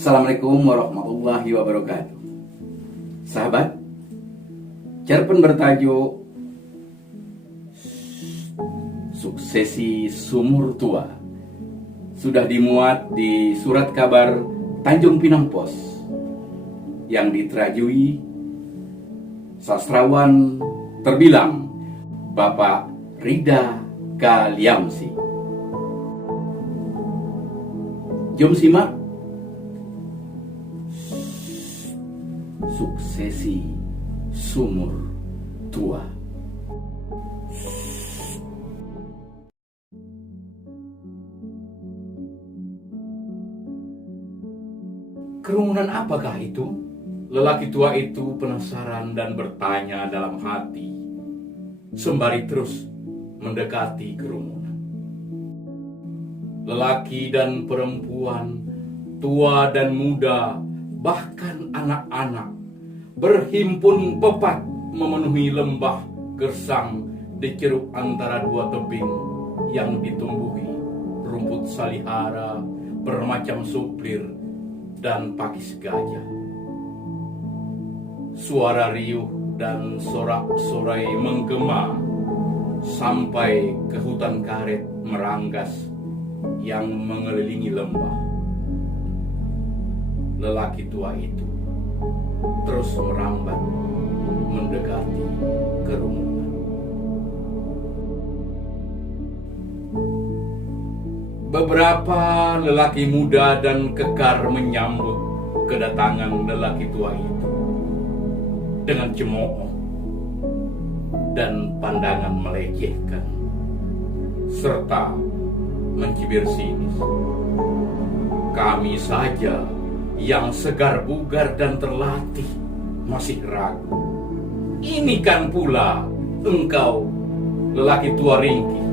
Assalamualaikum warahmatullahi wabarakatuh. Sahabat, cerpen bertajuk Suksesi Sumur Tua sudah dimuat di surat kabar Tanjung Pinang Pos yang diterajui sastrawan terbilang Bapak Rida Kaliamsi. Jom simak Suksesi Sumur Tua. Kerumunan apakah itu? Lelaki tua itu penasaran dan bertanya dalam hati, sembari terus mendekati kerumunan. Lelaki dan perempuan, tua dan muda, bahkan anak-anak berhimpun pepat memenuhi lembah gersang di ceruk antara dua tebing yang ditumbuhi rumput salihara bermacam suplir dan pakis gajah. Suara riuh dan sorak-sorai menggema sampai ke hutan karet meranggas yang mengelilingi lembah. Lelaki tua itu terus merambat mendekati kerumunan. Beberapa lelaki muda dan kekar menyambut kedatangan lelaki tua itu dengan cemooh dan pandangan melecehkan serta mencibir sinis. Kami saja yang segar bugar dan terlatih masih ragu. Ini kan pula engkau, lelaki tua ringkih.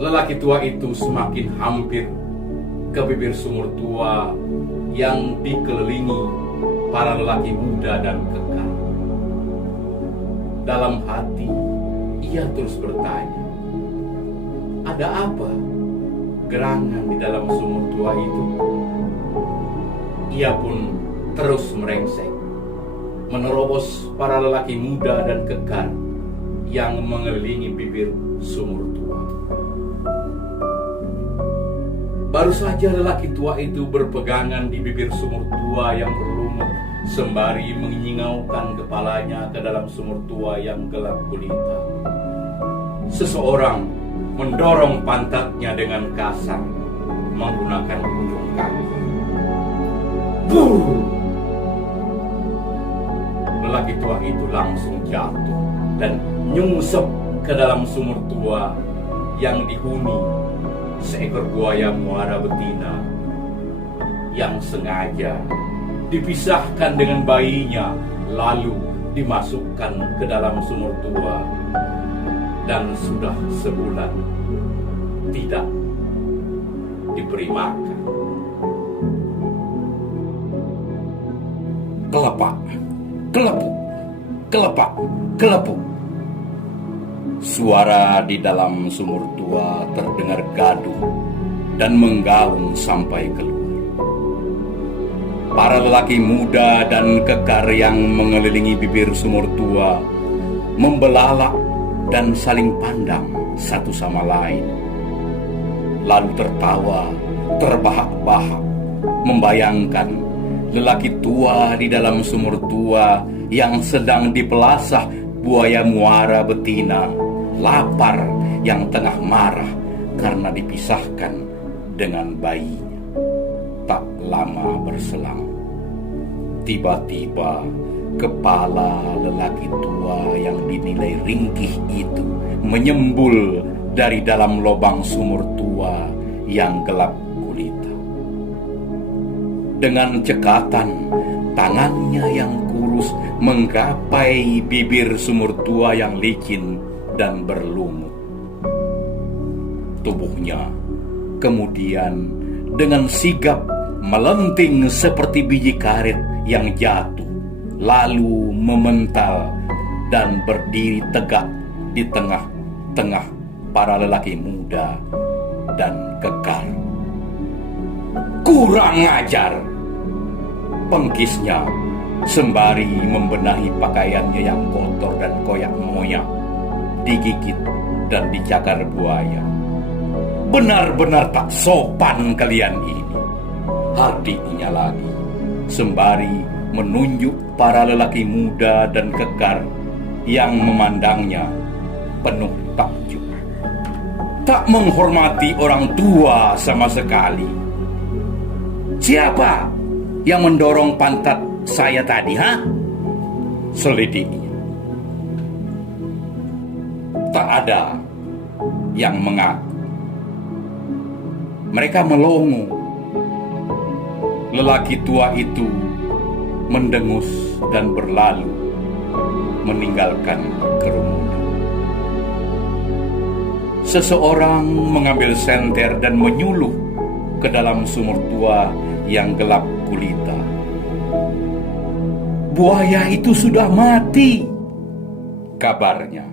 Lelaki tua itu semakin hampir ke bibir sumur tua yang dikelilingi para lelaki muda dan kekar. Dalam hati ia terus bertanya, ada apa gerangan di dalam sumur tua itu? Ia pun terus merengsek, menerobos para lelaki muda dan kekar yang mengelilingi bibir sumur tua. Baru saja lelaki tua itu berpegangan di bibir sumur tua yang berlumut, sembari menyingaukan kepalanya ke dalam sumur tua yang gelap gulita. Seseorang mendorong pantatnya dengan kasar menggunakan ujung kaki. Lelaki tua itu langsung jatuh dan nyungsep ke dalam sumur tua yang dihuni seekor buaya muara betina yang sengaja dipisahkan dengan bayinya, lalu dimasukkan ke dalam sumur tua dan sudah sebulan tidak diberi makan. Kelepak, kelepuk, kelepak, kelepuk. Suara di dalam sumur tua terdengar gaduh dan menggaung sampai keluar. Para lelaki muda dan kekar yang mengelilingi bibir sumur tua membelalak dan saling pandang satu sama lain, lalu tertawa terbahak-bahak membayangkan lelaki tua di dalam sumur tua yang sedang dipelasah buaya muara betina lapar yang tengah marah karena dipisahkan dengan bayinya. Tak lama berselang, tiba-tiba kepala lelaki tua yang dinilai ringkih itu menyembul dari dalam lubang sumur tua yang gelap gulita. Dengan cekatan, tangannya yang kurus menggapai bibir sumur tua yang licin dan berlumut. Tubuhnya kemudian dengan sigap melenting seperti biji karet yang jatuh, lalu memental dan berdiri tegak di tengah-tengah para lelaki muda dan kekar. Kurang ajar, pengkisnya sembari membenahi pakaiannya yang kotor dan koyak-moyak, digigit dan dicakar buaya. Benar-benar tak sopan kalian ini, hardiknya lagi, sembari menunjuk para lelaki muda dan kekar yang memandangnya penuh takjub. Tak menghormati orang tua sama sekali. Siapa yang mendorong pantat saya tadi, ha? Selidiknya. Tak ada yang mengaku. Mereka melongo. Lelaki tua itu mendengus dan berlalu, meninggalkan kerumunan. Seseorang mengambil senter dan menyuluh ke dalam sumur tua yang gelap gulita. Buaya itu sudah mati, kabarnya.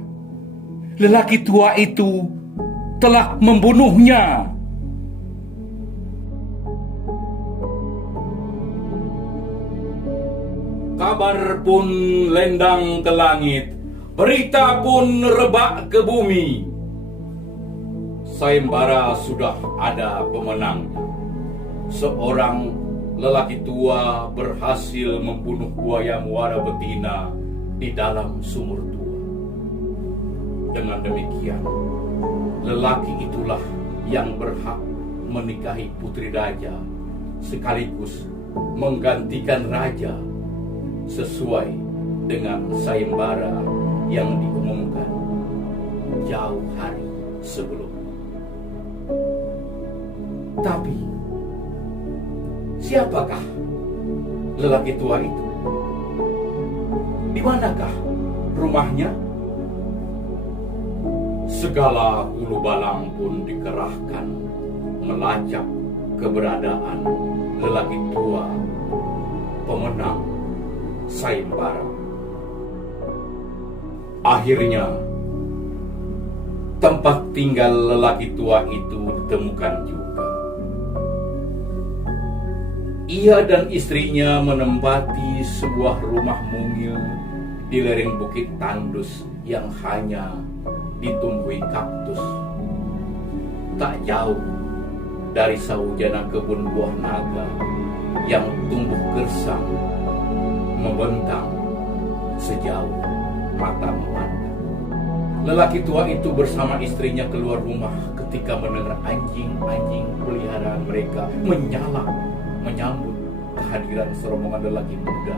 Lelaki tua itu telah membunuhnya. Kabar pun lendang ke langit, berita pun rebak ke bumi. Sayembara sudah ada pemenangnya. Seorang lelaki tua berhasil membunuh buaya muara betina di dalam sumur tua. Dengan demikian, lelaki itulah yang berhak menikahi putri raja, sekaligus menggantikan raja sesuai dengan sayembara yang diumumkan jauh hari sebelum. Tapi siapakah lelaki tua itu? Di manakah rumahnya? Segala hulu balang pun dikerahkan melacak keberadaan lelaki tua pemenang sayembara. Akhirnya tempat tinggal lelaki tua itu ditemukan juga. Ia dan istrinya menempati sebuah rumah mungil di lereng bukit tandus yang hanya ditumbuhi kaktus. Tak jauh dari saujana kebun buah naga yang tumbuh gersang membentang sejauh mata memandang. Lelaki tua itu bersama istrinya keluar rumah ketika mendengar anjing-anjing peliharaan mereka menyambut kehadiran serombongan lelaki muda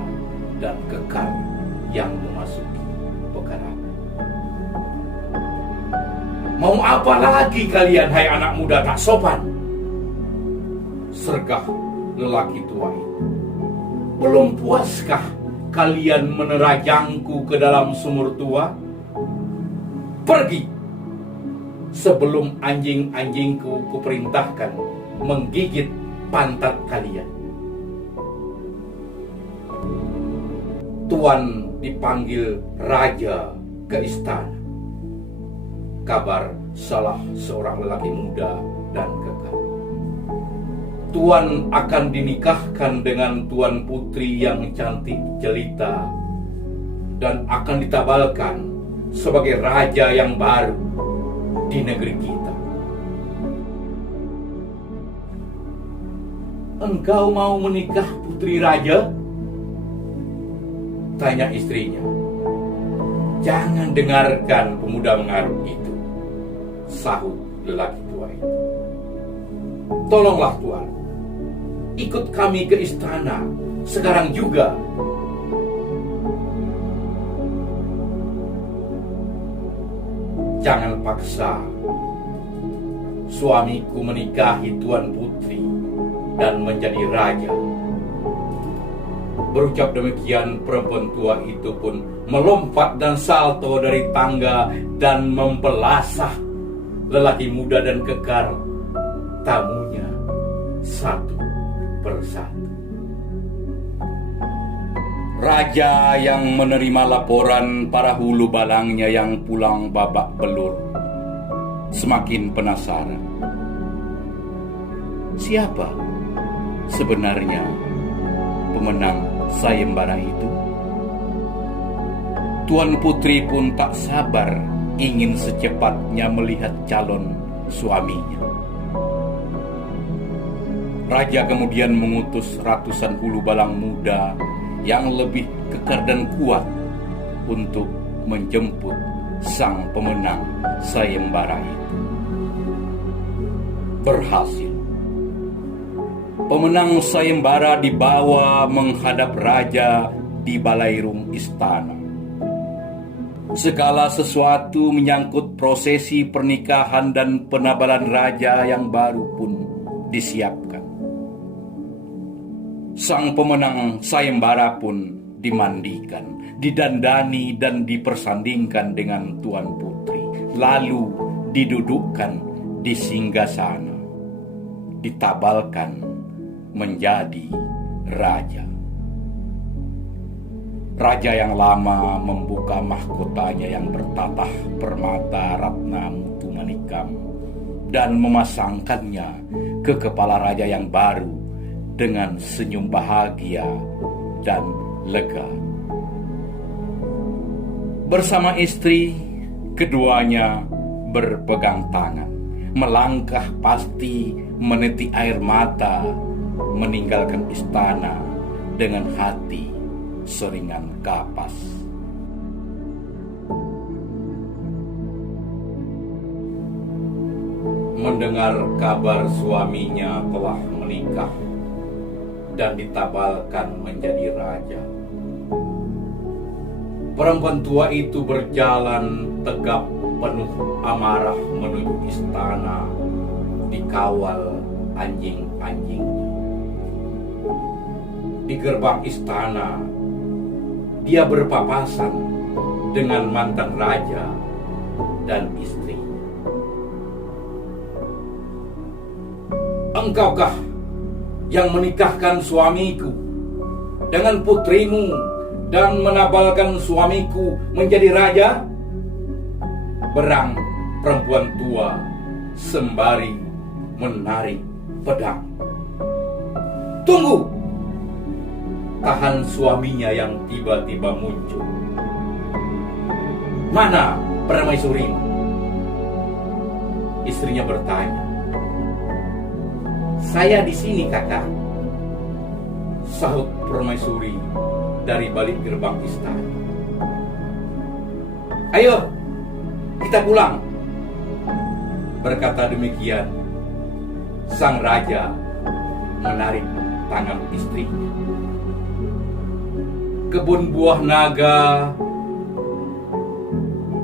dan kekar yang memasuki pekarangan. Mau apa lagi kalian, hai anak muda tak sopan? Sergah lelaki tua itu. Belum puaskah kalian menerajangku ke dalam sumur tua? Pergi sebelum anjing-anjingku kuperintahkan menggigit pantat kalian. Tuan dipanggil raja ke istana. Kabar salah seorang lelaki muda dan kekar. Tuan akan dinikahkan dengan tuan putri yang cantik jelita dan akan ditabalkan sebagai raja yang baru di negeri kita. Engkau mau menikah putri raja? Tanya istrinya. Jangan dengarkan pemuda mengarut itu, sahut lelaki tua itu. Tolonglah tuan, ikut kami ke istana sekarang juga. Jangan paksa suamiku menikahi tuan putri dan menjadi raja. Berucap demikian, perempuan tua itu pun melompat dan salto dari tangga dan membelasah lelaki muda dan kekar tamunya satu persatu. Raja yang menerima laporan para hulu balangnya yang pulang babak belur semakin penasaran. Siapa sebenarnya pemenang sayembara itu? Tuan Putri pun tak sabar ingin secepatnya melihat calon suaminya. Raja kemudian mengutus ratusan hulu balang muda yang lebih kekar dan kuat untuk menjemput sang pemenang sayembara itu. Berhasil. Pemenang sayembara dibawa menghadap raja di balairung istana. Segala sesuatu menyangkut prosesi pernikahan dan penabalan raja yang baru pun disiapkan. Sang pemenang sayembara pun dimandikan, didandani dan dipersandingkan dengan Tuan Putri, lalu didudukkan di singgasana, ditabalkan menjadi raja. Raja yang lama membuka mahkotanya yang bertatah permata ratna mutu manikam dan memasangkannya ke kepala raja yang baru dengan senyum bahagia dan lega. Bersama istri, keduanya berpegang tangan, melangkah pasti meniti air mata, meninggalkan istana dengan hati seringan kapas. Mendengar kabar suaminya telah menikah dan ditabalkan menjadi raja, perempuan tua itu berjalan tegap penuh amarah menuju istana, dikawal anjing-anjingnya. Di gerbang istana, dia berpapasan dengan mantan raja dan istrinya. Engkaukah yang menikahkan suamiku dengan putrimu dan menabalkan suamiku menjadi raja? Berang perempuan tua sembari menarik pedang. Tunggu! Tahan suaminya yang tiba-tiba muncul. Mana permaisurimu? Istrinya bertanya. Saya di sini, kakak, sahut permaisuri dari balik gerbang istana. Ayo, kita pulang. Berkata demikian, sang raja menarik tangan istrinya. Kebun buah naga,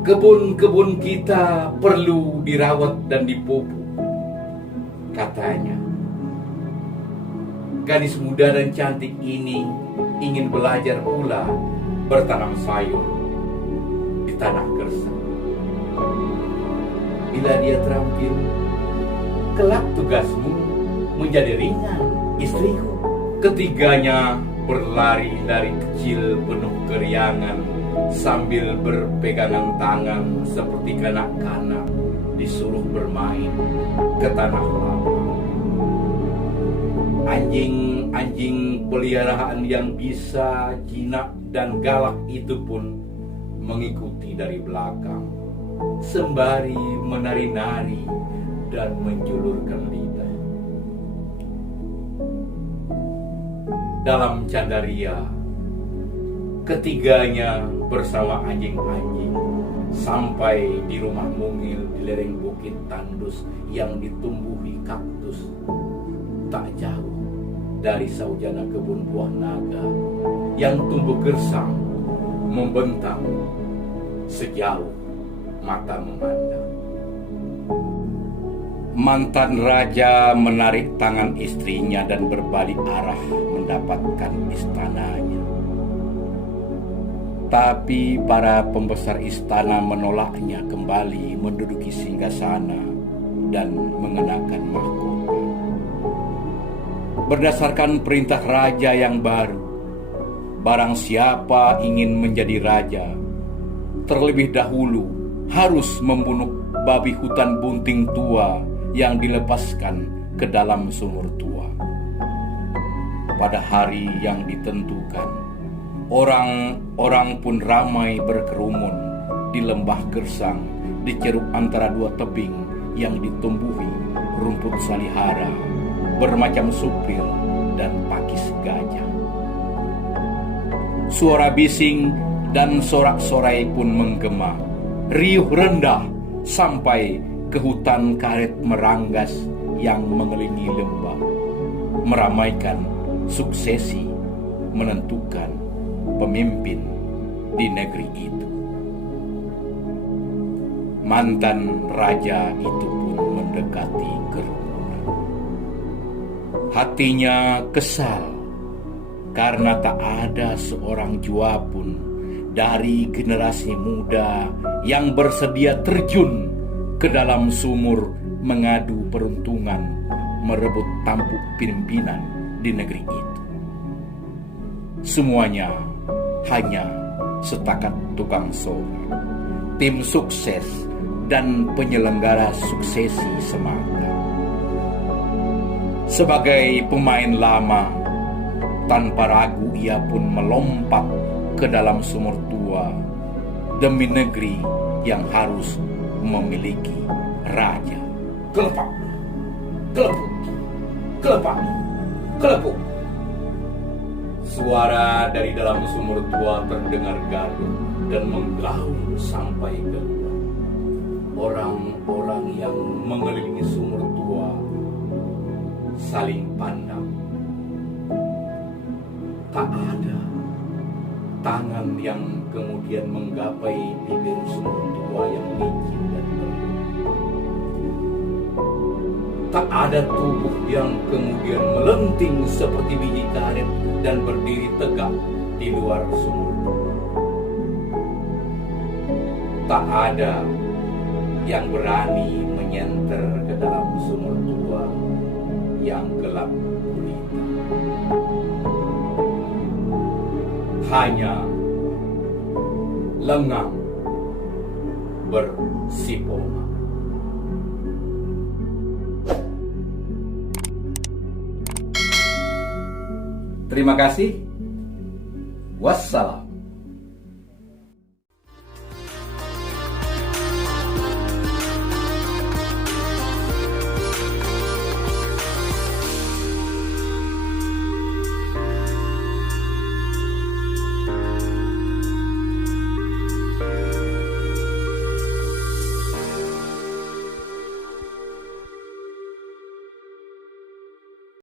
kebun-kebun kita perlu dirawat dan dipupuk, katanya. Gadis muda dan cantik ini ingin belajar pula bertanam sayur di tanah gersang. Bila dia terampil, kelak tugasmu menjadi ringan, istriku. Ketiganya berlari dari kecil penuh keriangan sambil berpegangan tangan seperti kanak-kanak disuruh bermain ke tanah lapang. Anjing-anjing peliharaan yang bisa, jinak dan galak itu pun mengikuti dari belakang, sembari menari-nari dan menjulurkan lidah. Dalam candaria, ketiganya bersama anjing-anjing sampai di rumah mungil di lereng bukit tandus yang ditumbuhi kaktus, tak jauh dari saujana kebun buah naga yang tumbuh gersang membentang sejauh mata memandang. Mantan raja menarik tangan istrinya dan berbalik arah mendapatkan istananya. Tapi para pembesar istana menolaknya kembali menduduki singgasana dan mengenakan mahkota. Berdasarkan perintah raja yang baru, barang siapa ingin menjadi raja, terlebih dahulu harus membunuh babi hutan bunting tua yang dilepaskan ke dalam sumur tua. Pada hari yang ditentukan, orang-orang pun ramai berkerumun di lembah gersang, di ceruk antara dua tebing yang ditumbuhi rumput salihara, bermacam supir dan pakis gajah. Suara bising dan sorak-sorai pun menggema, riuh rendah sampai ke hutan karet meranggas yang mengelilingi lembah, meramaikan suksesi menentukan pemimpin di negeri itu. Mantan raja itu pun mendekati kerumunan. Hatinya kesal karena tak ada seorang jua pun dari generasi muda yang bersedia terjun ke dalam sumur mengadu peruntungan merebut tampuk pimpinan di negeri itu. Semuanya hanya setakat tukang sorak, tim sukses dan penyelenggara suksesi semata. Sebagai pemain lama, tanpa ragu ia pun melompat ke dalam sumur tua demi negeri yang harus memiliki raja. Kelepak, kelepuk, kelepak, kelepuk. Suara dari dalam sumur tua terdengar gaduh dan menggaung sampai keluar. Orang-orang yang mengelilingi sumur tua saling pandang. Tak ada tangan yang kemudian menggapai bibir sumur tua yang licin dan lembut. Tak ada tubuh yang kemudian melenting seperti biji karet dan berdiri tegak di luar sumur tua. Tak ada yang berani menyenter ke dalam sumur tua yang gelap gulita. Hanya lengang bersipona. Terima kasih. Wassalam.